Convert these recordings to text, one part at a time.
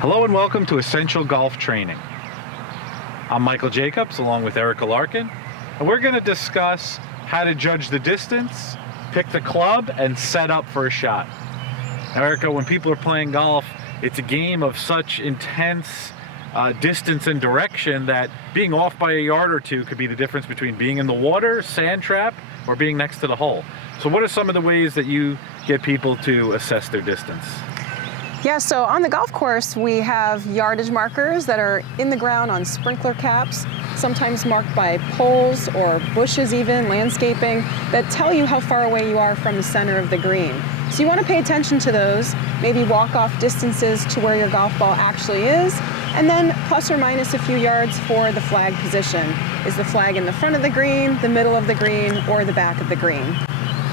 Hello and welcome to Essential Golf Training. I'm Michael Jacobs along with Erica Larkin, and we're going to discuss how to judge the distance, pick the club, and set up for a shot. Now, Erica, when people are playing golf, it's a game of such intense distance and direction that being off by a yard or two could be the difference between being in the water, sand trap, or being next to the hole. So what are some of the ways that you get people to assess their distance? Yeah, so on the golf course, we have yardage markers that are in the ground on sprinkler caps, sometimes marked by poles or bushes even, landscaping, that tell you how far away you are from the center of the green. So you want to pay attention to those, maybe walk off distances to where your golf ball actually is, and then plus or minus a few yards for the flag position. Is the flag in the front of the green, the middle of the green, or the back of the green?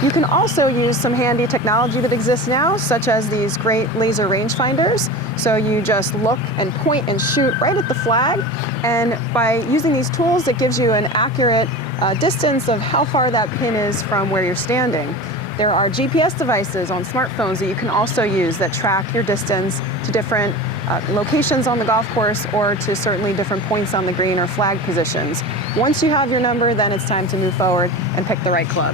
You can also use some handy technology that exists now, such as these great laser rangefinders. So you just look and point and shoot right at the flag, and by using these tools, it gives you an accurate distance of how far that pin is from where you're standing. There are GPS devices on smartphones that you can also use that track your distance to different locations on the golf course or to certainly different points on the green or flag positions. Once you have your number, then it's time to move forward and pick the right club.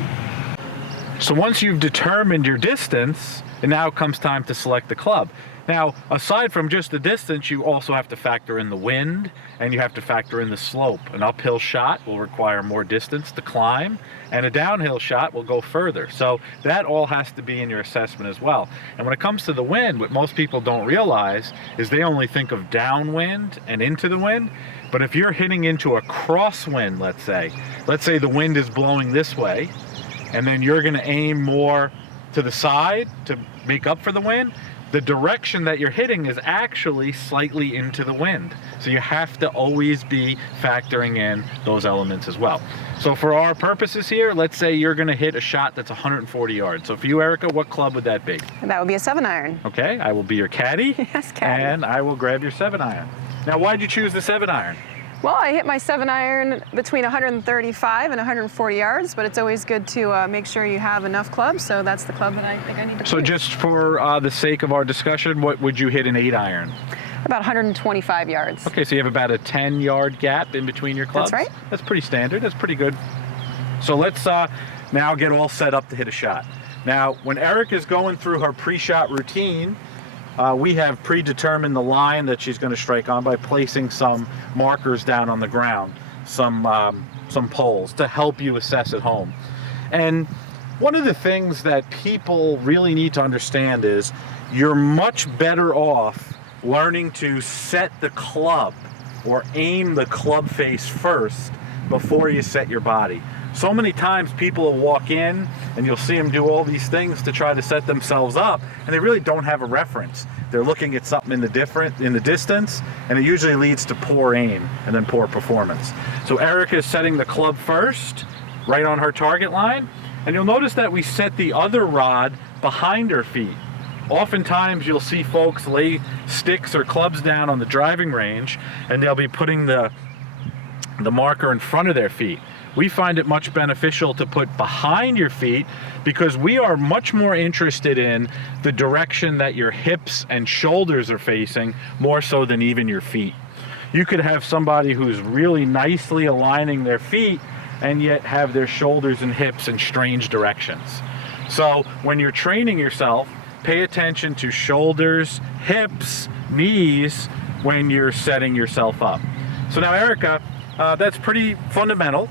So once you've determined your distance, it now comes time to select the club. Now, aside from just the distance, you also have to factor in the wind and you have to factor in the slope. An uphill shot will require more distance to climb, and a downhill shot will go further. So that all has to be in your assessment as well. And when it comes to the wind, what most people don't realize is they only think of downwind and into the wind. But if you're hitting into a crosswind, let's say the wind is blowing this way, and then you're going to aim more to the side to make up for the wind, the direction that you're hitting is actually slightly into the wind. So you have to always be factoring in those elements as well. So for our purposes here, let's say you're going to hit a shot that's 140 yards. So for you, Erica, what club would that be? That would be a 7-iron. Okay, I will be your caddy. Yes, caddy. And I will grab your 7-iron. Now, why'd you choose the 7-iron? Well, I hit my 7-iron between 135 and 140 yards, but it's always good to make sure you have enough clubs, so that's the club that I think I need to So choose. just for the sake of our discussion, what would you hit an 8-iron? About 125 yards. Okay, so you have about a 10-yard gap in between your clubs? That's right. That's pretty standard. That's pretty good. So let's now get all set up to hit a shot. Now, when Eric is going through her pre-shot routine, we have predetermined the line that she's going to strike on by placing some markers down on the ground, some poles to help you assess at home. And one of the things that people really need to understand is you're much better off learning to set the club or aim the club face first before you set your body. So many times people will walk in and you'll see them do all these things to try to set themselves up, and they really don't have a reference. They're looking at something in the distance, and it usually leads to poor aim and then poor performance. So Erica is setting the club first, right on her target line, and you'll notice that we set the other rod behind her feet. Oftentimes you'll see folks lay sticks or clubs down on the driving range, and they'll be putting the marker in front of their feet. We find it much beneficial to put behind your feet because we are much more interested in the direction that your hips and shoulders are facing, more so than even your feet. You could have somebody who's really nicely aligning their feet and yet have their shoulders and hips in strange directions. So when you're training yourself, pay attention to shoulders, hips, knees when you're setting yourself up. So now, Erica, that's pretty fundamental,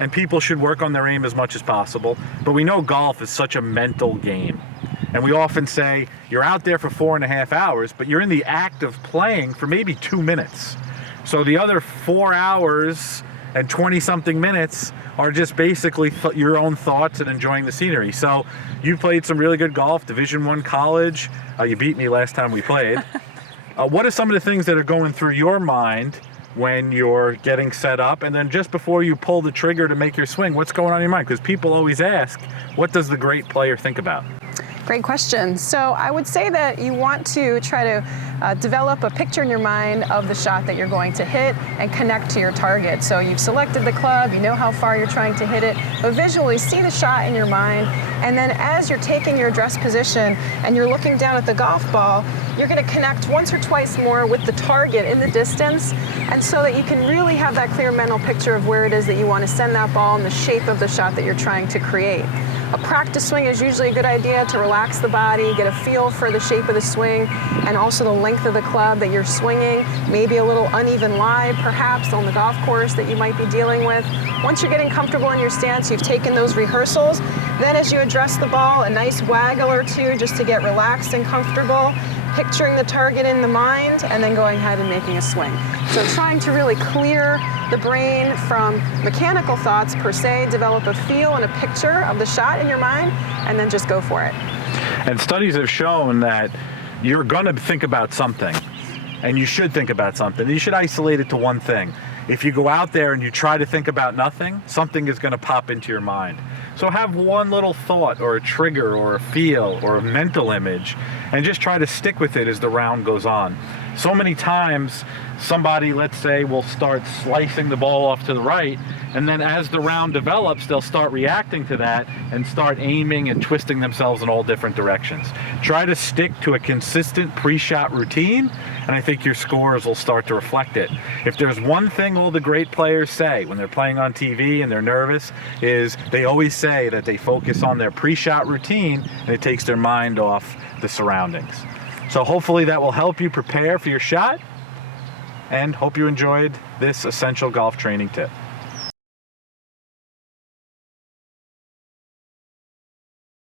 and people should work on their aim as much as possible. But we know golf is such a mental game. And we often say, you're out there for 4.5 hours, but you're in the act of playing for maybe 2 minutes. So the other 4 hours and 20-something minutes are just basically your own thoughts and enjoying the scenery. So you played some really good golf, Division I college. You beat me last time we played. What are some of the things that are going through your mind when you're getting set up, and then just before you pull the trigger to make your swing, what's going on in your mind? Because people always ask, what does the great player think about? Great question. So I would say that you want to try to develop a picture in your mind of the shot that you're going to hit and connect to your target. So you've selected the club, you know how far you're trying to hit it, but visually see the shot in your mind. And then as you're taking your address position and you're looking down at the golf ball, you're going to connect once or twice more with the target in the distance, and so that you can really have that clear mental picture of where it is that you want to send that ball and the shape of the shot that you're trying to create. A practice swing is usually a good idea to relax the body, get a feel for the shape of the swing and also the length of the club that you're swinging, maybe a little uneven lie perhaps on the golf course that you might be dealing with. Once you're getting comfortable in your stance, you've taken those rehearsals, then as you address the ball, a nice waggle or two just to get relaxed and comfortable, picturing the target in the mind, and then going ahead and making a swing. So trying to really clear the brain from mechanical thoughts per se, develop a feel and a picture of the shot in your mind, and then just go for it. And studies have shown that you're going to think about something, and you should think about something. You should isolate it to one thing. If you go out there and you try to think about nothing, something is going to pop into your mind. So have one little thought or a trigger or a feel or a mental image and just try to stick with it as the round goes on. So many times somebody, let's say, will start slicing the ball off to the right, and then as the round develops, they'll start reacting to that and start aiming and twisting themselves in all different directions. Try to stick to a consistent pre-shot routine, and I think your scores will start to reflect it. If there's one thing all the great players say when they're playing on TV and they're nervous, is they always say that they focus on their pre-shot routine and it takes their mind off the surroundings. So hopefully that will help you prepare for your shot, and hope you enjoyed this essential golf training tip.